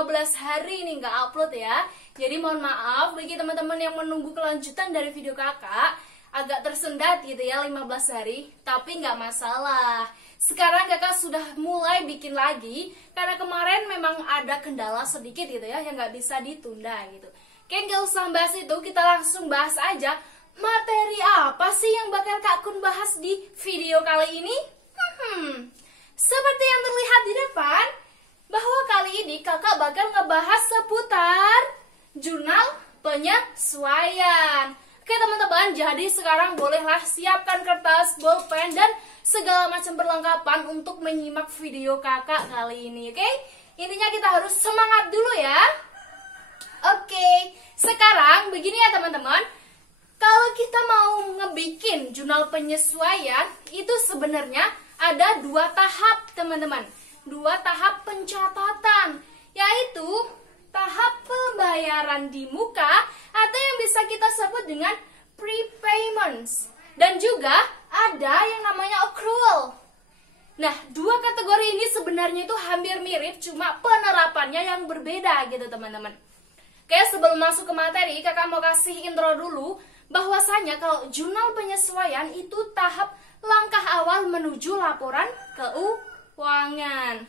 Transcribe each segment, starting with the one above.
15 hari nih nggak upload ya. Jadi mohon maaf bagi teman-teman yang menunggu kelanjutan dari video kakak. Agak tersendat gitu ya 15 hari, tapi nggak masalah. Sekarang kakak sudah mulai bikin lagi, karena kemarin memang ada kendala sedikit gitu ya, yang nggak bisa ditunda gitu. Oke, nggak usah bahas itu, kita langsung bahas aja. Materi apa sih yang bakal Kak Kun bahas di video kali ini? Seperti yang terlihat di depan, bahwa kali ini kakak bakal ngebahas seputar jurnal penyesuaian. Oke teman-teman, jadi sekarang bolehlah siapkan kertas, bolpen, dan segala macam perlengkapan untuk menyimak video kakak kali ini, oke? Intinya kita harus semangat dulu ya. Oke, sekarang begini ya teman-teman. Kalau kita mau ngebikin jurnal penyesuaian, itu sebenarnya ada 2 tahap teman-teman. 2 tahap pencatatan, yaitu tahap pembayaran di muka atau yang bisa kita sebut dengan prepayments, dan juga ada yang namanya accrual. Nah, 2 kategori ini sebenarnya itu hampir mirip, cuma penerapannya yang berbeda gitu teman-teman. Oke, sebelum masuk ke materi, kakak mau kasih intro dulu bahwasanya kalau jurnal penyesuaian itu tahap langkah awal menuju laporan keuangan.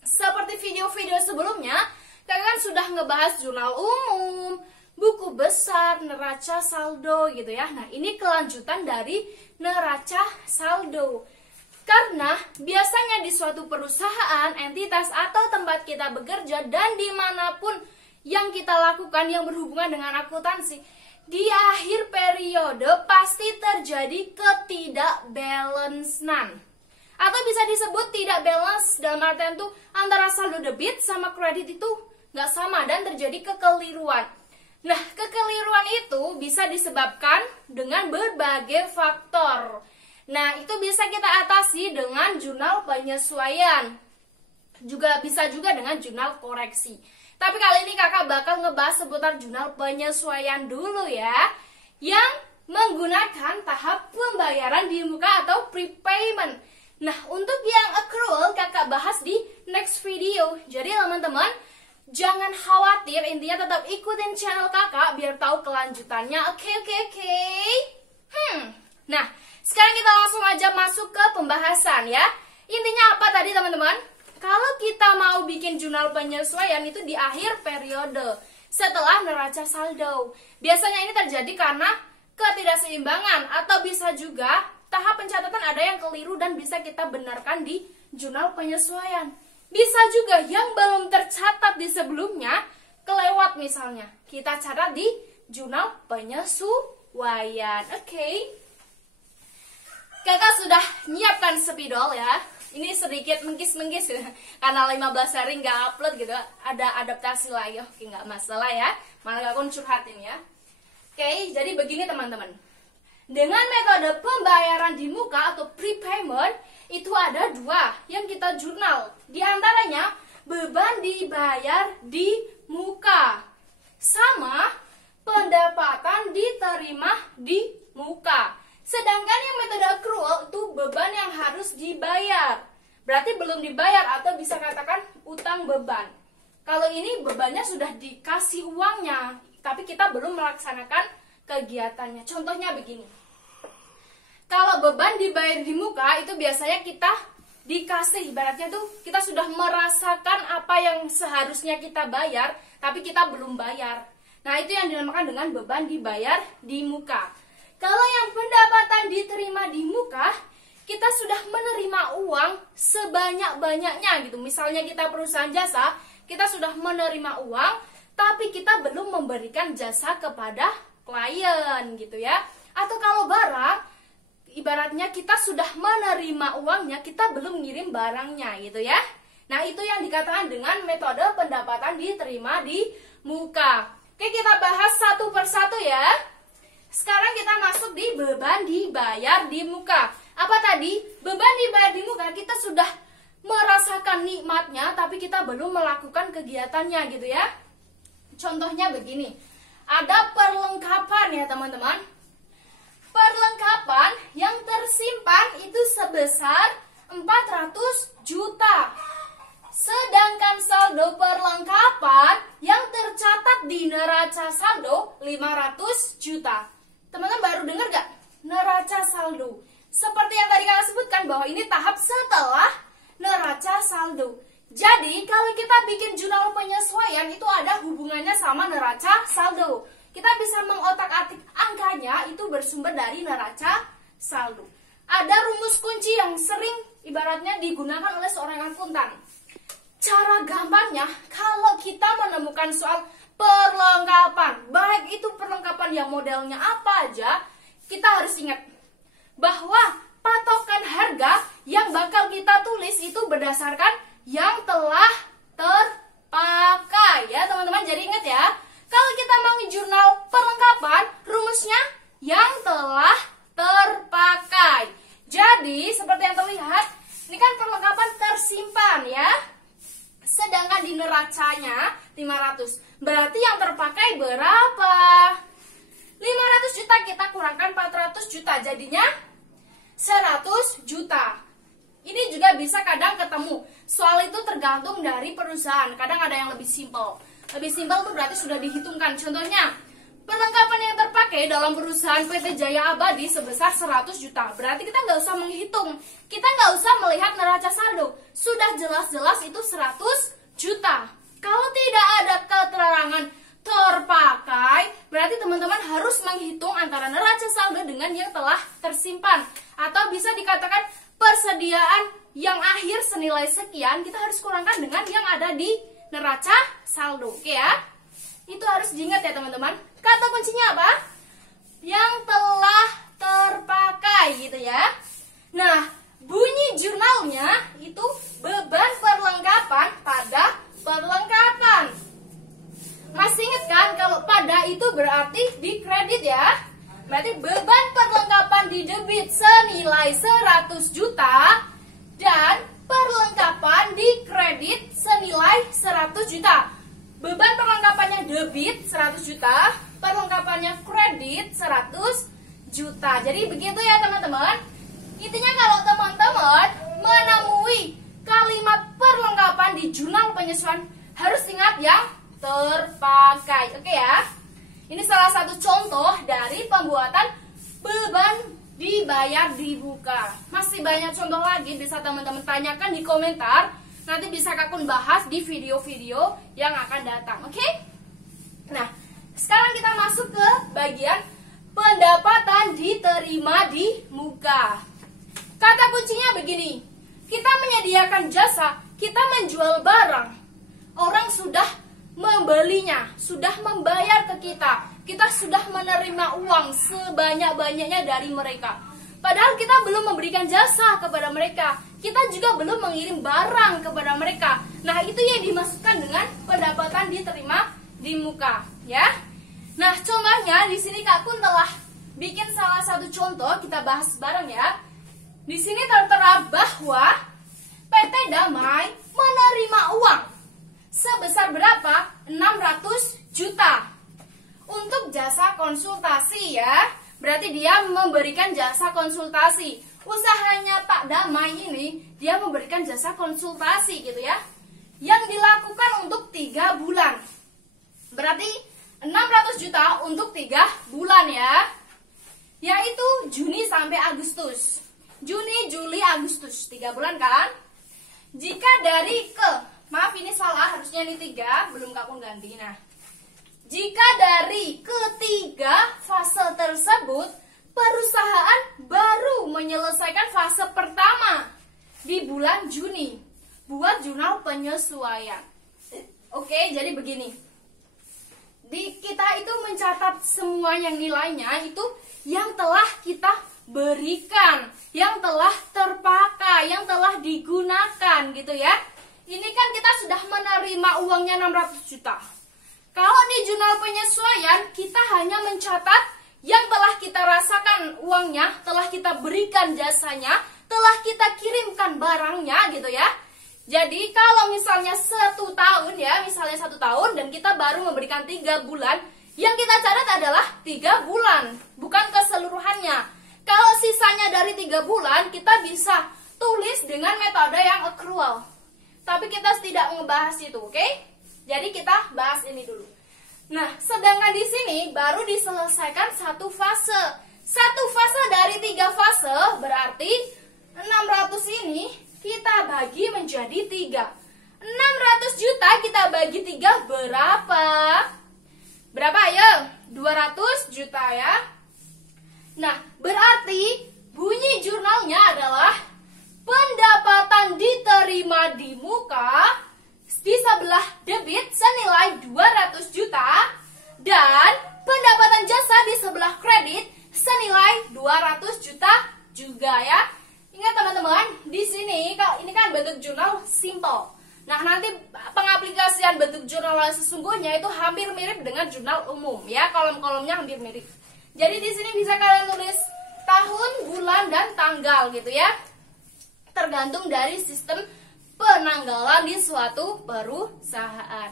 Seperti video-video sebelumnya, kakak kan sudah ngebahas jurnal umum, buku besar, neraca saldo gitu ya. Nah, ini kelanjutan dari neraca saldo. Karena biasanya di suatu perusahaan, entitas, atau tempat kita bekerja, dan dimanapun yang kita lakukan yang berhubungan dengan akuntansi, di akhir periode pasti terjadi ketidakbalancean. Atau bisa disebut tidak balance dalam artian tuh antara saldo debit sama kredit itu nggak sama dan terjadi kekeliruan. Nah, kekeliruan itu bisa disebabkan dengan berbagai faktor. Nah, itu bisa kita atasi dengan jurnal penyesuaian. Bisa juga dengan jurnal koreksi. Tapi kali ini kakak bakal ngebahas seputar jurnal penyesuaian dulu ya, yang menggunakan tahap pembayaran di muka atau prepayment. Nah, untuk yang accrual kakak bahas di next video. Jadi teman-teman, jangan khawatir, intinya tetap ikutin channel kakak biar tahu kelanjutannya. Oke. Nah, sekarang kita langsung aja masuk ke pembahasan ya. Intinya apa tadi teman-teman? Kalau kita mau bikin jurnal penyesuaian itu di akhir periode setelah neraca saldo. Biasanya ini terjadi karena ketidakseimbangan, atau bisa juga tahap pencatatan ada yang keliru dan bisa kita benarkan di jurnal penyesuaian. Bisa juga yang belum tercatat di sebelumnya, kelewat misalnya, kita catat di jurnal penyesuaian. Oke. Kakak sudah nyiapkan spidol ya. Ini sedikit menggis-menggis karena 15 hari nggak upload gitu, ada adaptasi lagi. Oke, nggak masalah ya, malah aku curhatin ya. Oke, jadi begini teman-teman. Dengan metode pembayaran di muka atau prepayment, itu ada 2 yang kita jurnal. Di antaranya beban dibayar di muka sama pendapatan diterima di muka. Sedangkan yang metode accrual itu beban yang harus dibayar. Berarti belum dibayar atau bisa katakan utang beban. Kalau ini bebannya sudah dikasih uangnya, tapi kita belum melaksanakan kegiatannya. Contohnya begini. Kalau beban dibayar di muka itu biasanya kita dikasih, ibaratnya tuh kita sudah merasakan apa yang seharusnya kita bayar, tapi kita belum bayar. Nah, itu yang dinamakan dengan beban dibayar di muka. Kalau yang pendapatan diterima di muka, kita sudah menerima uang sebanyak-banyaknya gitu. Misalnya kita perusahaan jasa, kita sudah menerima uang, tapi kita belum memberikan jasa kepada klien gitu ya. Atau kalau barang, ibaratnya kita sudah menerima uangnya, kita belum ngirim barangnya gitu ya. Nah, itu yang dikatakan dengan metode pendapatan diterima di muka. Oke, kita bahas satu persatu ya. Sekarang kita masuk di beban dibayar di muka. Apa tadi? Beban dibayar di muka, kita sudah merasakan nikmatnya, tapi kita belum melakukan kegiatannya gitu ya. Contohnya begini. Ada perlengkapan ya teman-teman. Perlengkapan yang tersimpan itu sebesar 400 juta. Sedangkan saldo perlengkapan yang tercatat di neraca saldo 500 juta. Teman-teman baru dengar gak? Neraca saldo. Seperti yang tadi kakak sebutkan bahwa ini tahap setelah neraca saldo. Jadi kalau kita bikin jurnal penyesuaian itu ada hubungannya sama neraca saldo. Kita bisa mengotak-atik angkanya itu bersumber dari neraca saldo. Ada rumus kunci yang sering ibaratnya digunakan oleh seorang akuntan. Cara gampangnya, kalau kita menemukan soal perlengkapan, baik itu perlengkapan yang modelnya apa aja, kita harus ingat bahwa patokan harga yang bakal kita tulis itu berdasarkan yang telah terpakai ya teman-teman. Jadi ingat ya, kalau kita mau jurnal perlengkapan, rumusnya yang telah terpakai. Jadi seperti yang terlihat, ini kan perlengkapan tersimpan ya. Sedangkan di neracanya 500. Berarti yang terpakai berapa? 500 juta kita kurangkan 400 juta, jadinya 100 juta. Ini juga bisa kadang ketemu. Soal itu tergantung dari perusahaan. Kadang ada yang lebih simpel. Lebih simpel itu berarti sudah dihitungkan. Contohnya, perlengkapan yang terpakai dalam perusahaan PT Jaya Abadi sebesar 100 juta. Berarti kita nggak usah menghitung. Kita nggak usah melihat neraca saldo. Sudah jelas-jelas itu 100 juta. Kalau tidak ada keterangan terpakai, berarti teman-teman harus menghitung antara neraca saldo dengan yang telah tersimpan. Atau bisa dikatakan persediaan yang akhir senilai sekian, kita harus kurangkan dengan yang ada di neraca saldo. Oke ya? Itu harus diingat ya teman-teman. Kata kuncinya apa? Yang telah terpakai gitu ya. Nah, bunyi jurnalnya itu beban perlengkapan pada perlengkapan. Masih ingat kan kalau pada itu berarti di kredit ya. Berarti beban perlengkapan di debit senilai 100 juta dan perlengkapan di kredit senilai 100 juta. Beban perlengkapannya debit 100 juta, perlengkapannya kredit 100 juta. Jadi begitu ya teman-teman. Intinya kalau teman-teman menemui kalimat perlengkapan di jurnal penyesuaian harus ingat yang terpakai. Oke ya. Ini salah satu contoh dari pembuatan beban dibayar di muka. Masih banyak contoh lagi, bisa teman-teman tanyakan di komentar. Nanti bisa Kakun bahas di video-video yang akan datang. Oke? Nah, sekarang kita masuk ke bagian pendapatan diterima di muka. Kata kuncinya begini. Kita menyediakan jasa, kita menjual barang. Orang sudah membelinya, sudah membayar ke kita. Kita sudah menerima uang sebanyak-banyaknya dari mereka. Padahal kita belum memberikan jasa kepada mereka. Kita juga belum mengirim barang kepada mereka. Nah, itu yang dimaksudkan dengan pendapatan diterima di muka, ya. Nah, contohnya di sini Kak Kun telah bikin salah satu contoh, kita bahas bareng ya. Di sini tertera bahwa PT Damai menerima uang sebesar berapa? 600 juta untuk jasa konsultasi ya. Berarti dia memberikan jasa konsultasi. Usahanya Pak Damai ini dia memberikan jasa konsultasi gitu ya. Yang dilakukan untuk 3 bulan. Berarti 600 juta untuk 3 bulan ya. Yaitu Juni sampai Agustus. Juni, Juli, Agustus, 3 bulan kan? Jika dari maaf ini salah, harusnya ini 3, belum Kakun ganti. Nah, jika dari ketiga fase tersebut, perusahaan baru menyelesaikan fase pertama di bulan Juni, buat jurnal penyesuaian. Oke, jadi begini. Kita itu mencatat semua yang nilainya itu yang telah kita berikan, yang telah terpakai, yang telah digunakan gitu ya. Ini kan kita sudah menerima uangnya 600 juta. Kalau di jurnal penyesuaian, kita hanya mencatat yang telah kita rasakan uangnya, telah kita berikan jasanya, telah kita kirimkan barangnya gitu ya. Jadi kalau misalnya 1 tahun ya, misalnya 1 tahun dan kita baru memberikan 3 bulan, yang kita catat adalah 3 bulan, bukan keseluruhannya. Kalau sisanya dari 3 bulan, kita bisa tulis dengan metode yang accrual. tapi kita tidak ngebahas itu, oke? Jadi kita bahas ini dulu. Nah, sedangkan di sini baru diselesaikan satu fase. Satu fase dari 3 fase berarti 600 ini kita bagi menjadi 3. 600 juta kita bagi 3 berapa? Berapa ayo? 200 juta ya. Nah, berarti bunyi jurnalnya adalah pendapatan diterima di muka di sebelah debit senilai 200 juta dan pendapatan jasa di sebelah kredit senilai 200 juta juga ya. Ingat teman-teman, di sini kalau ini kan bentuk jurnal simple. Nah, nanti pengaplikasian bentuk jurnal yang sesungguhnya itu hampir mirip dengan jurnal umum ya, kolom-kolomnya hampir mirip. Jadi di sini bisa kalian tulis tahun, bulan dan tanggal gitu ya. Tergantung dari sistem penanggalan di suatu perusahaan.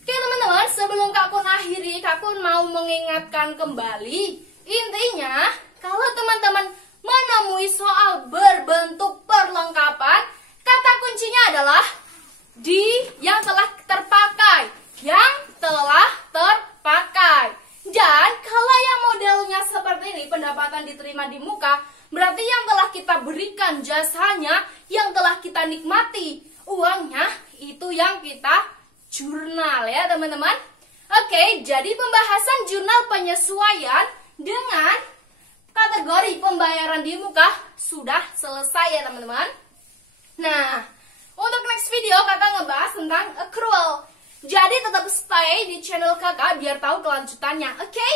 Oke teman-teman, sebelum Kak Kun akhiri, Kak Kun mau mengingatkan kembali. Intinya, kalau teman-teman menemui soal berbentuk perlengkapan, kata kuncinya adalah di yang telah terpakai. Yang telah terpakai. Dan kalau yang modelnya seperti ini, pendapatan diterima di muka, berarti yang telah kita berikan jasanya, yang telah kita nikmati uangnya, itu yang kita jurnal ya teman-teman. Oke, jadi pembahasan jurnal penyesuaian dengan kategori pembayaran di muka sudah selesai ya teman-teman. Nah, untuk next video kakak ngebahas tentang accrual. Jadi tetap stay di channel kakak biar tahu kelanjutannya, oke?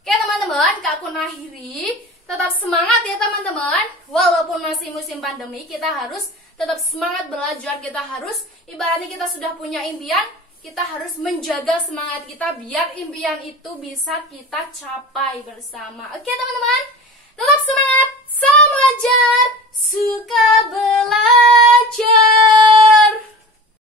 Oke teman-teman, Kak Kun akhiri. Tetap semangat ya teman-teman. Walaupun masih musim pandemi, kita harus tetap semangat belajar. Kita harus, ibaratnya kita sudah punya impian, kita harus menjaga semangat kita biar impian itu bisa kita capai bersama. Oke teman-teman, tetap semangat, salam belajar, suka belajar.